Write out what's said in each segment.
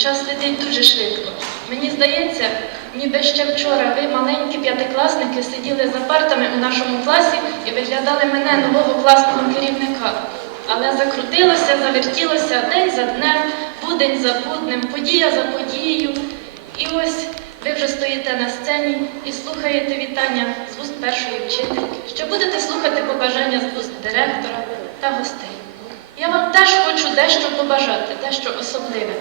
час летить дуже швидко. Мені здається, ніби ще вчора ви, маленькі п'ятикласники, сиділи за партами у нашому класі і виглядали мене нового класного керівника. Але закрутилося, завертілося день за днем, будень за буднем, подія за подією. І ось ви вже стоїте на сцені і слухаєте вітання з уст першої вчительки, що будете слухати побажання з уст директора та гостей. Я вам теж хочу дещо побажати, дещо особливе.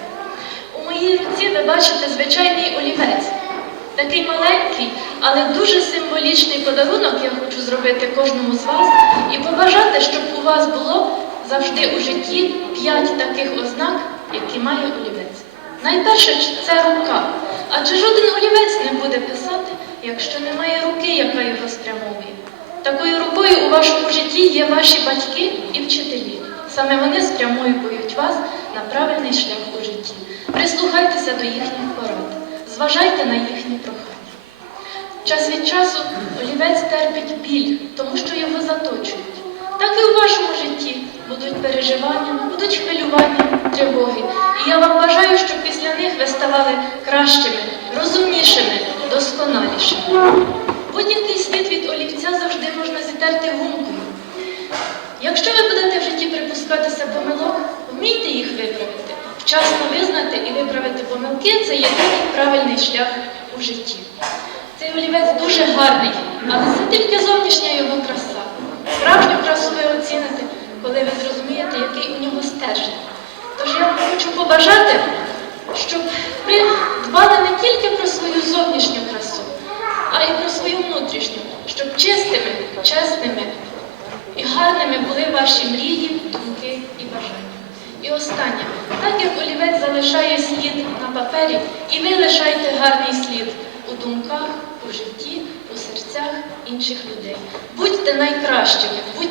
У моїй руці ви бачите звичайний олівець. Такий маленький, але дуже символічний подарунок я хочу зробити кожному з вас і побажати, щоб у вас було завжди у житті п'ять таких ознак, які має олівець. Найперше це рука. Адже жоден олівець не буде писати, якщо немає руки, яка його спрямовує. Такою рукою у вашому житті є ваші батьки і вчителі. Саме вони спрямовують вас на правильний шлях у. Прислухайтеся до їхніх порад, зважайте на їхні прохання. Час від часу олівець терпить біль, тому що його заточують. Так і у вашому житті будуть переживання, будуть хвилювання, тривоги. І я вам бажаю, щоб після них ви ставали кращими, розумнішими, досконалішими. Будь-який слід від олівця завжди можна зітерти гумкою. Якщо ви будете в житті припускатися помилок, вмійте їх виправити. Вчасно визнати і виправити помилки це єдиний правильний шлях у житті. Цей олівець дуже гарний, але це тільки зовнішня його краса. Справжню красу ви оціните, коли ви зрозумієте, який у нього стержень. Тож я вам хочу побажати, щоб ви дбали не тільки про свою зовнішню красу, а й про свою внутрішню, щоб чистими, чесними і гарними були ваші мрії, думки і бажання. І останнє, так як олівець залишає слід на папері, і ви лишайте гарний слід думках, у житті, у серцях інших людей. Будьте найкращими, будьте